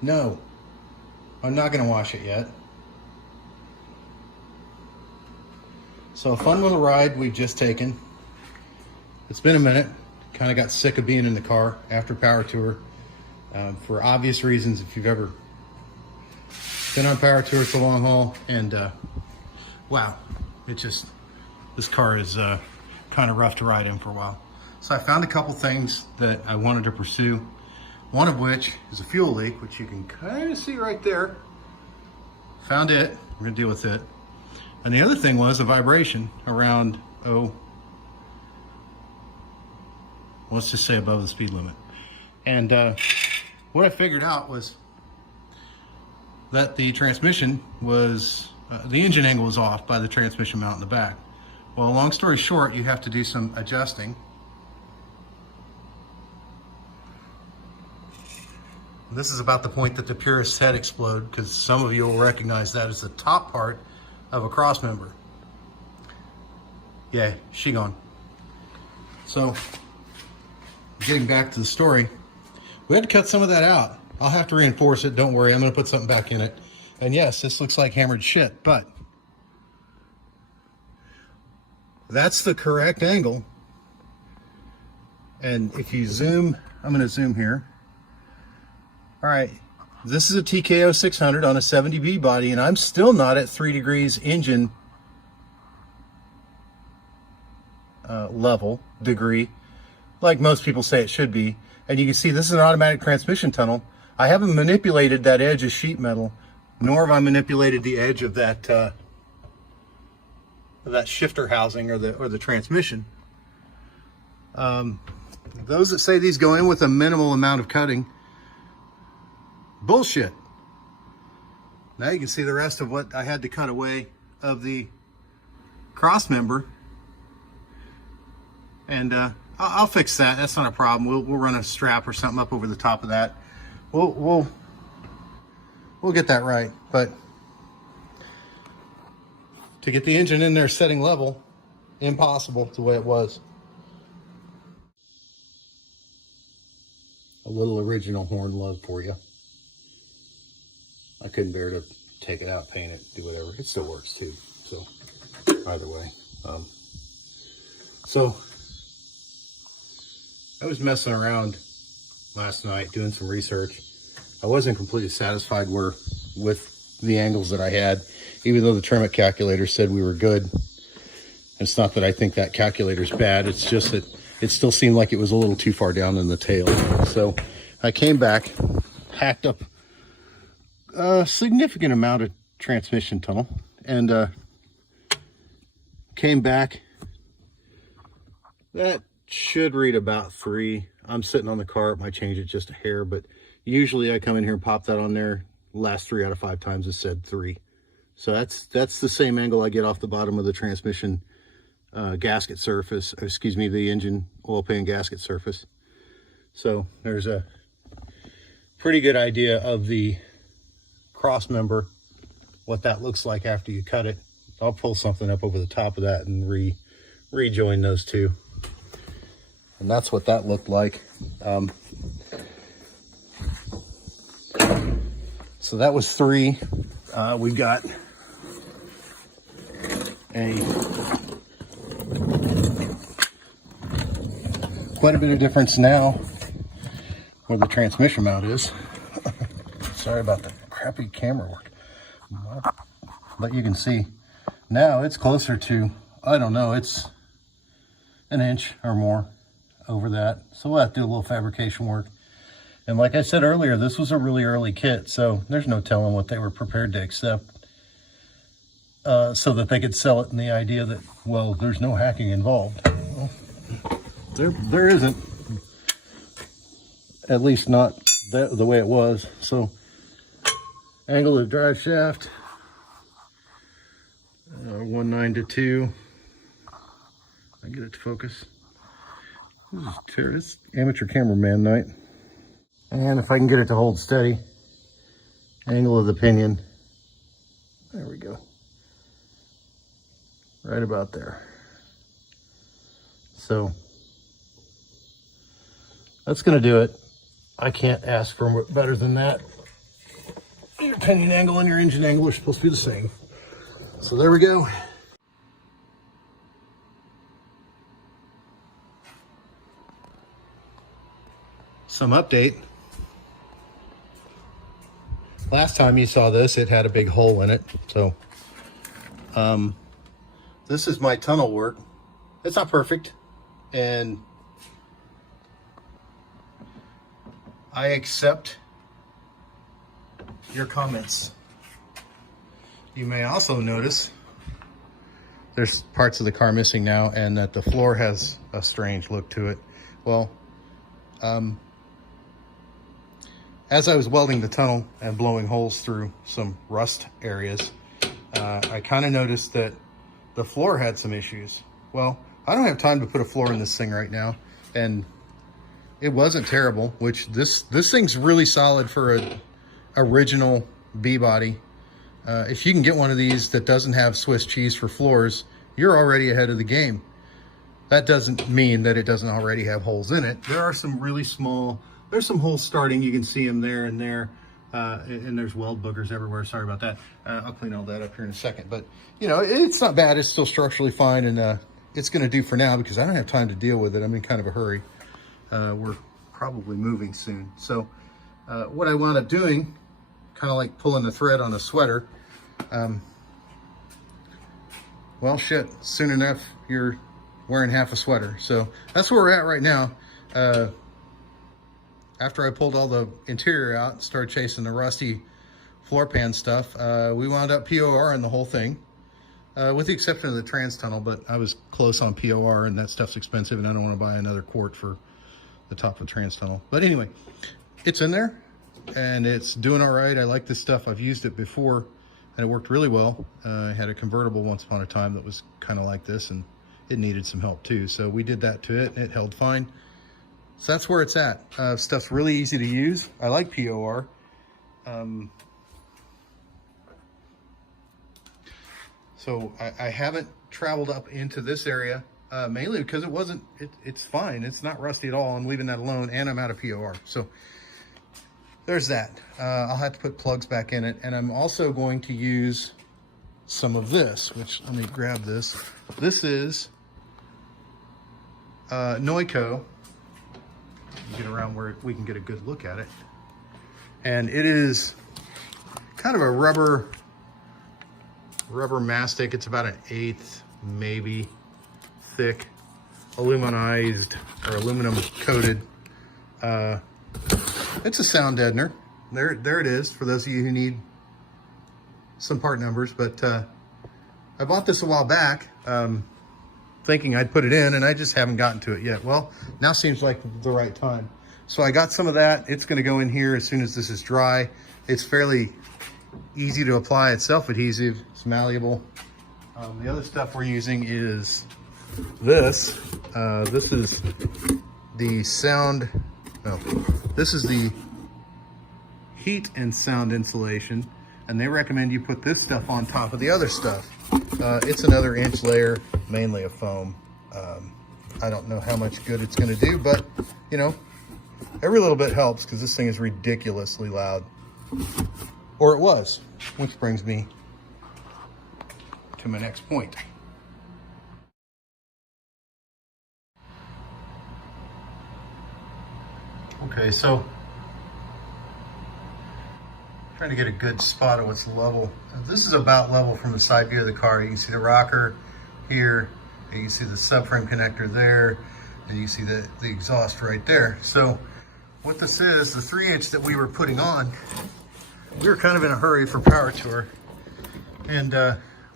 No, I'm not going to wash it yet. So a fun little ride we've just taken. It's been a minute. Kind of got sick of being in the car after power tour. For obvious reasons, if you've ever been on power tour, it's a long haul. And wow, this car is kind of rough to ride in for a while. So I found a couple things that I wanted to pursue. One of which is a fuel leak, which you can kind of see right there. Found it, we're gonna deal with it. And the other thing was a vibration around, let's just say above the speed limit. And what I figured out was that the transmission was, the engine angle was off by the transmission mount in the back. Well, long story short, you have to do some adjusting. This is about the point that the purist's head explode, because some of you will recognize that as the top part of a cross member. Yeah, she gone. So, getting back to the story, we had to cut some of that out. I'll have to reinforce it, don't worry, I'm gonna put something back in it. And yes, this looks like hammered shit, but that's the correct angle. And if you zoom, I'm gonna zoom here. All right, this is a TKO 600 on a 70B body, and I'm still not at 3 degrees engine level, degree, like most people say it should be. And you can see this is an automatic transmission tunnel. I haven't manipulated that edge of sheet metal, nor have I manipulated the edge of that shifter housing or the transmission. Those that say these go in with a minimal amount of cutting, bullshit. Now you can see the rest of what I had to cut away of the cross member, and I'll fix that. That's not a problem. We'll run a strap or something up over the top of that. We'll get that right. But to get the engine in there setting level, impossible the way it was. A little original horn love for you. I couldn't bear to take it out, paint it, do whatever. It still works too. So either way. So I was messing around last night doing some research. I wasn't completely satisfied with the angles that I had, even though the Tremec calculator said we were good. It's not that I think that calculator's bad. It's just that it still seemed like it was a little too far down in the tail. So I came back, hacked up a significant amount of transmission tunnel, and came back. That should read about 3. I'm sitting on the car, it might change it just a hair, but usually I come in here and pop that on there. Last 3 out of 5 times it said 3. So that's the same angle I get off the bottom of the transmission gasket surface, excuse me, the engine oil pan gasket surface. So there's a pretty good idea of the cross member, what that looks like after you cut it. I'll pull something up over the top of that and rejoin those two. And that's what that looked like. So that was 3. We've got quite a bit of difference now where the transmission mount is. Sorry about the crappy camera work. But you can see now it's closer to, I don't know, it's an inch or more over that. So we'll have to do a little fabrication work. And like I said earlier, this was a really early kit, so there's no telling what they were prepared to accept, so that they could sell it in the idea that, well, there's no hacking involved. Well, there isn't, at least not the way it was. So angle of the drive shaft, 1.9 to 2. I get it to focus. This is amateur cameraman night. And if I can get it to hold steady, angle of the pinion, there we go, right about there. So that's going to do it. I can't ask for better than that. pinion angle and your engine angle are supposed to be the same. So there we go. Some update. Last time you saw this, it had a big hole in it. So this is my tunnel work. It's not perfect, and I accept your comments. You may also notice there's parts of the car missing now, and that the floor has a strange look to it. Well, as I was welding the tunnel and blowing holes through some rust areas, I kind of noticed that the floor had some issues. Well, I don't have time to put a floor in this thing right now, and it wasn't terrible, which this thing's really solid for a original B-body. If you can get one of these that doesn't have Swiss cheese for floors, you're already ahead of the game. That doesn't mean that it doesn't already have holes in it. There are some really small, there's some holes starting. You can see them there and there. And there's weld boogers everywhere. Sorry about that. I'll clean all that up here in a second. But, you know, it's not bad. It's still structurally fine. And it's going to do for now because I don't have time to deal with it. I'm in kind of a hurry. We're probably moving soon. So what I wound up doing, kind of like pulling the thread on a sweater. Well, shit, soon enough, you're wearing half a sweater. So that's where we're at right now. After I pulled all the interior out and started chasing the rusty floor pan stuff, we wound up POR-ing the whole thing, with the exception of the trans tunnel, but I was close on POR and that stuff's expensive and I don't want to buy another quart for the top of the trans tunnel. But anyway, it's in there and it's doing all right. I like this stuff. I've used it before and it worked really well. I had a convertible once upon a time that was kind of like this and it needed some help too. So we did that to it and it held fine. So that's where it's at. Stuff's really easy to use. I like POR. So I haven't traveled up into this area, mainly because it's fine. It's not rusty at all. I'm leaving that alone and I'm out of POR. So there's that. I'll have to put plugs back in it. And I'm also going to use some of this, which let me grab this. This is Neuco. Get around where we can get a good look at it. And it is kind of a rubber mastic. It's about 1/8 maybe thick, aluminized or aluminum coated. It's a sound deadener. There it is for those of you who need some part numbers. But I bought this a while back, thinking I'd put it in, and I just haven't gotten to it yet. Well, now seems like the right time. So I got some of that. It's gonna go in here as soon as this is dry. It's fairly easy to apply. It's self-adhesive, it's malleable. The other stuff we're using is this. This is the this is the heat and sound insulation, and they recommend you put this stuff on top of the other stuff. It's another inch layer, mainly of foam. I don't know how much good it's going to do, but you know, every little bit helps because this thing is ridiculously loud. Or it was, which brings me to my next point. Okay, so trying to get a good spot of what's level. This is about level from the side view of the car. You can see the rocker here, you can see the subframe connector there, and you can see the exhaust right there. So what this is, the 3-inch that we were putting on, we were kind of in a hurry for power tour, and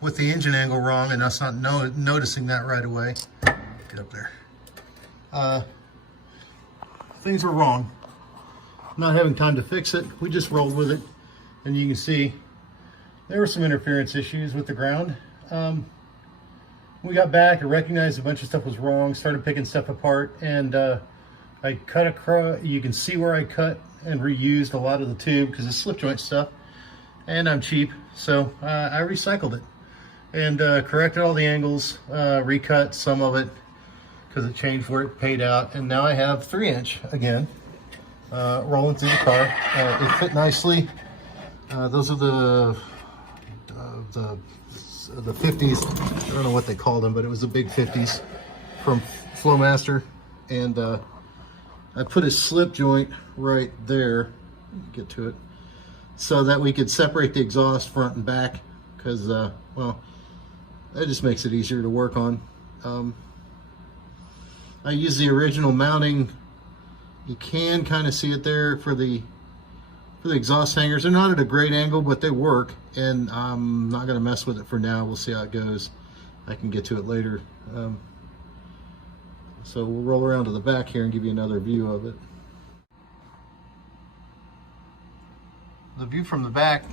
with the engine angle wrong and us not noticing that right away, get up there, things were wrong. Not having time to fix it, we just rolled with it. And you can see there were some interference issues with the ground. We got back, I recognized a bunch of stuff was wrong, started picking stuff apart, and I cut across. You can see where I cut and reused a lot of the tube because it's slip joint stuff, and I'm cheap, so I recycled it and corrected all the angles, recut some of it because it changed where it paid out, and now I have 3-inch again rolling through the car. It fit nicely. Those are the 50s. I don't know what they called them, but it was the big 50s from Flowmaster. And I put a slip joint right there, get to it, so that we could separate the exhaust front and back, because, well, that just makes it easier to work on. I use the original mounting. You can kind of see it there for the exhaust hangers. They're not at a great angle, but they work, and I'm not going to mess with it for now. We'll see how it goes. I can get to it later. So we'll roll around to the back here and give you another view of it. The view from the back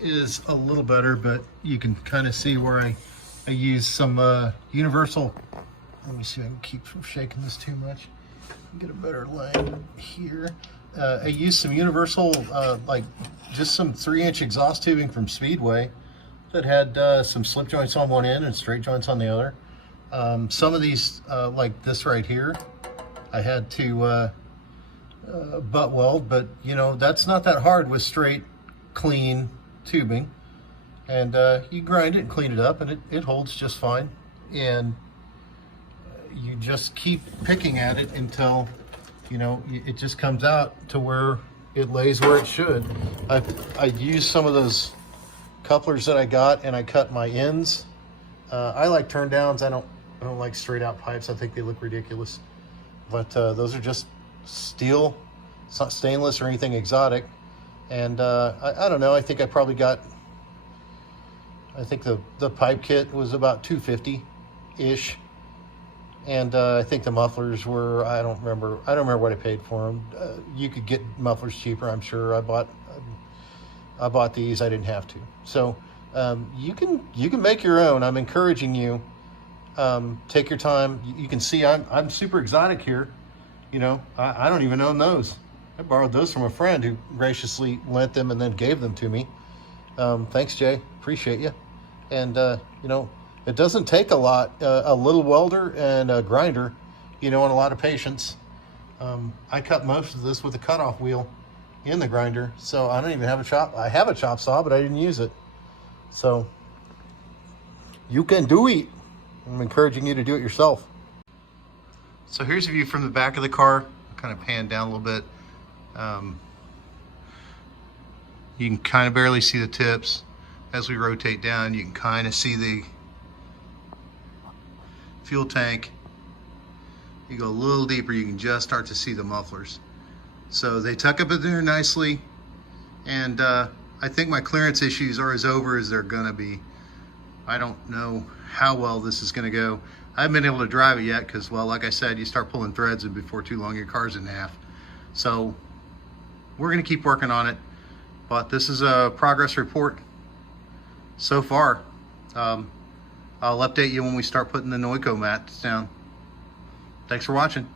is a little better, but you can kind of see where I use some universal. Let me see if I can keep from shaking this too much. Get a better line here. I used some universal, like just some 3-inch exhaust tubing from Speedway that had some slip joints on one end and straight joints on the other. Some of these, like this right here, I had to butt weld, but you know, that's not that hard with straight, clean tubing. And you grind it and clean it up, and it holds just fine. And you just keep picking at it until, you know, it just comes out to where it lays where it should. I used some of those couplers that I got, and I cut my ends. I like turn downs. I don't like straight out pipes. I think they look ridiculous. But those are just steel. It's not stainless or anything exotic. And I don't know. I think I probably got. I think the pipe kit was about $250-ish. And I think the mufflers were, I don't remember what I paid for them. You could get mufflers cheaper, I'm sure. I bought these. I didn't have to. So you can make your own. I'm encouraging you. Take your time. You can see I'm super exotic here. You know, I don't even own those. I borrowed those from a friend who graciously lent them and then gave them to me. Thanks, Jay. Appreciate you. And you know, it doesn't take a lot. A little welder and a grinder, you know, and a lot of patience. I cut most of this with a cutoff wheel in the grinder, so I don't even have a chop. I have a chop saw, but I didn't use it. So you can do it. I'm encouraging you to do it yourself. So here's a view from the back of the car. I'll kind of pan down a little bit. You can kind of barely see the tips. As we rotate down, you can kind of see the fuel tank. You go a little deeper, you can just start to see the mufflers. So they tuck up in there nicely, and I think my clearance issues are as over as they're gonna be. I don't know how well this is gonna go. I haven't been able to drive it yet because, well, like I said, you start pulling threads, and before too long your car's in half. So we're gonna keep working on it, but this is a progress report so far. I'll update you when we start putting the Noiko mats down. Thanks for watching.